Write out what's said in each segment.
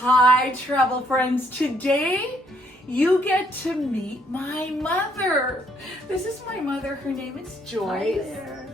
Hi, travel friends. Today, you get to meet my mother. This is my mother. Her name is Joyce. Hi there.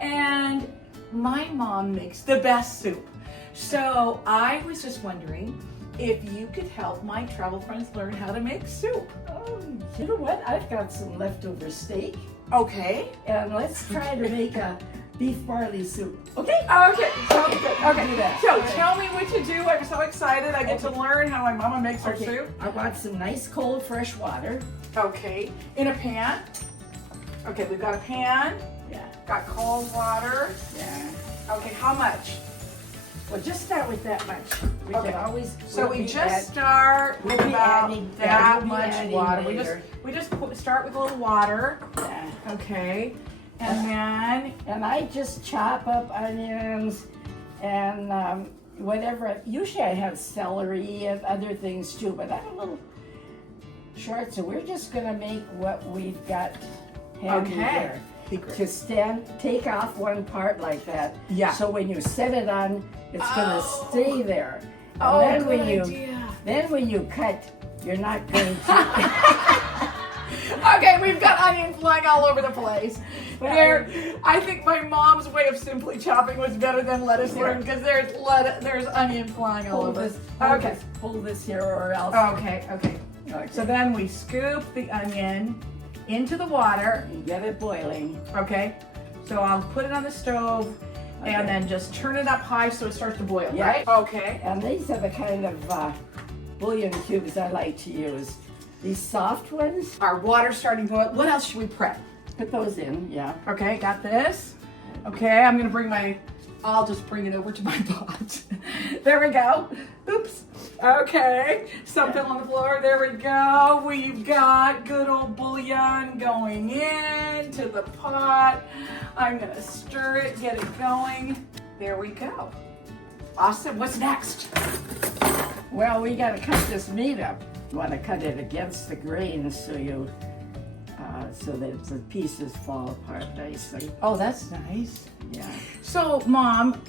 And my mom makes the best soup. So I was just wondering if you could help my travel friends learn how to make soup. Oh, you know what? I've got some leftover steak, Okay. and let's try to make a beef barley soup. Okay? Okay, sounds good. Okay, do that. so Okay. tell me what to do. I'm so excited. I get to learn how my mama makes her Okay. soup. I want some nice cold fresh water. Okay, in a pan. Okay, we've got a pan, Yeah. got cold water. Yeah. Okay, how much? Well, just start with that much. We Okay. can always. So we'll we be just start with we'll be about adding- that yeah, we'll be much adding water. later. We just start with a little water. Yeah. Okay, and then And I just chop up onions and whatever. Usually I have celery and other things too, but I'm a little short, so we're just gonna make what we've got handy Okay. here. secret. Just take off one part like that. Yeah. So when you set it on, it's gonna Oh. stay there. And Oh, then good when you idea. then when you cut, you're not going to. Okay, we've got onions flying all over the place. There, I think my mom's way of simply chopping was better than lettuce learn because there's onion flying all Hold over. this. Okay. Hold this here, or else. Okay. Okay. Okay. So then we scoop the onion into the water. You get it boiling. Okay. So I'll put it on the stove Okay. and then just turn it up high so it starts to boil, Yeah. right? Okay. And these are the kind of bouillon cubes I like to use. These soft ones, Our water's starting to boil. What else should we prep? put those in, yeah. Okay, got this. Okay, I'm gonna I'll just bring it over to my pot. There we go. Oops. Okay, something on the floor. There we go. We've got good old bouillon going into the pot. I'm gonna stir it, get it going. There we go. Awesome. What's next? Well, we gotta cut this meat up. You wanna cut it against the grain so that the pieces fall apart nicely. Oh, that's nice. Yeah. So, Mom,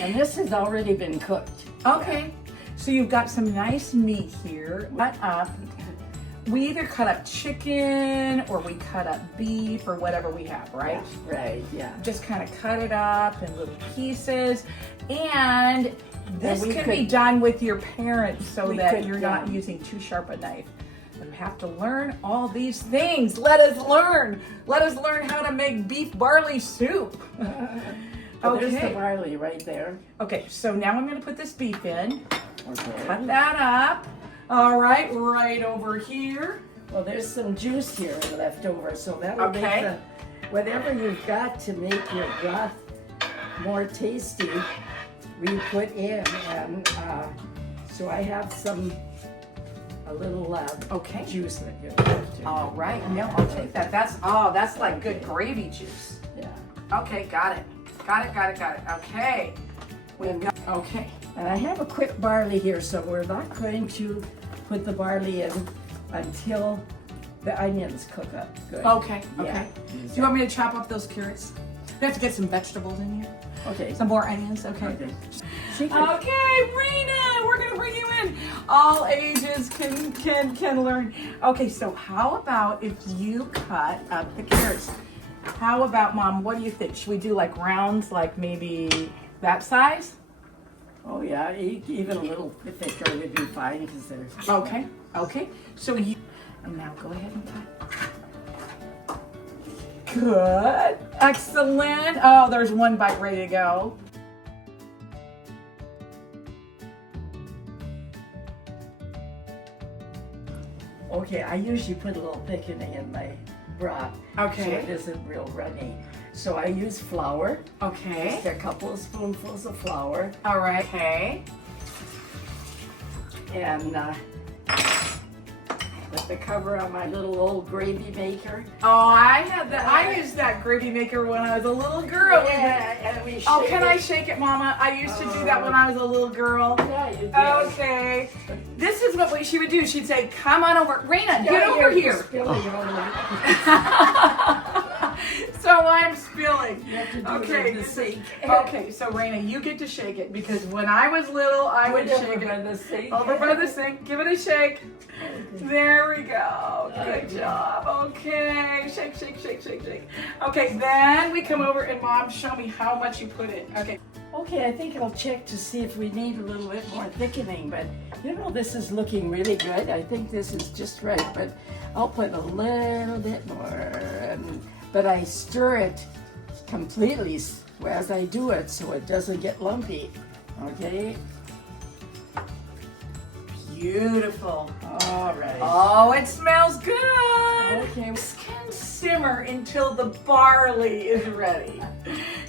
And this has already been cooked. okay. So you've got some nice meat here. Cut up. We either cut up chicken or we cut up beef or whatever we have, right? Yeah, right, yeah. Just kind of cut it up in little pieces. And this we can be could- done with your parents so we that could, you're not yeah. using too sharp a knife. You have to learn all these things. Let us learn. Let us learn how to make beef barley soup. Oh, there's the Okay. barley right there. Okay, so now I'm going to put this beef in. Okay. Cut that up. All right, right over here. Well, there's some juice here left over, so that'll Okay. make whatever you've got to make your broth more tasty, we put in. And so I have a little Okay. juice that you have to. All right, no, I'll take that. That's like good gravy juice. Yeah. Okay, got it. Got it. Okay. We've got, okay. And I have a quick barley here, so we're not going to put the barley in until the onions cook up good. Okay. Yeah. Do you want me to chop up those carrots? We have to get some vegetables in here. Okay. Some more onions, okay. Okay. She can- Okay, Rena, we're gonna bring you in. All ages can learn. Okay, so how about if you cut up the carrots? How about, Mom, what do you think? Should we do like rounds, like maybe that size? Oh yeah, even a little bit thicker would be fine because there's. Okay. So you, and now go ahead and cut. Good. Excellent. Oh, there's one bite ready to go. Okay, I usually put a little thickening in my broth. Okay. So it isn't real runny. So I use flour. Okay. Just a couple of spoonfuls of flour. All right. Okay. And with the cover on my little old gravy maker. Oh, I had that. I used that gravy maker when I was a little girl. And we Oh, shake can it. I shake it, Mama? I used to do that when I was a little girl. Yeah, you did. Okay. This is what she would do. She'd say, "Come on over, Raina, get Yeah, over you're here." spilling all over. So So I'm spilling. You have to do Okay. it in the sink. Okay, so Raina, you get to shake it because when I was little, I would Over shake by it. the sink. Over by the sink. Give it a shake. There we go. Good job. Okay. Shake, shake, shake, shake, shake. Okay, then we come over and Mom, show me how much you put in. Okay. Okay, I think I'll check to see if we need a little bit more thickening, but you know, this is looking really good. I think this is just right, but I'll put a little bit more. But I stir it completely as I do it so it doesn't get lumpy. Okay? Beautiful. All right. Oh, it smells good. Okay. This can simmer until the barley is ready.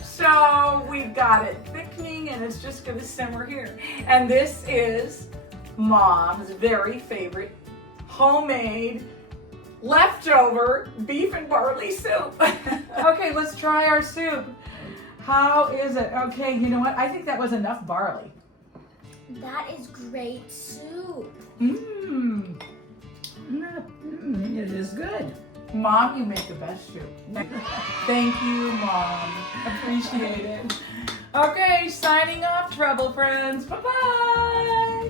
So we've got it thickening and it's just going to simmer here. And this is Mom's very favorite homemade leftover beef and barley soup. Okay, let's try our soup. How is it? Okay, you know what? I think that was enough barley. That is great soup. Mmm. It is good. Mom, you make the best soup. Thank you, Mom. Appreciate it. Okay, signing off, Trouble Friends. Bye-bye.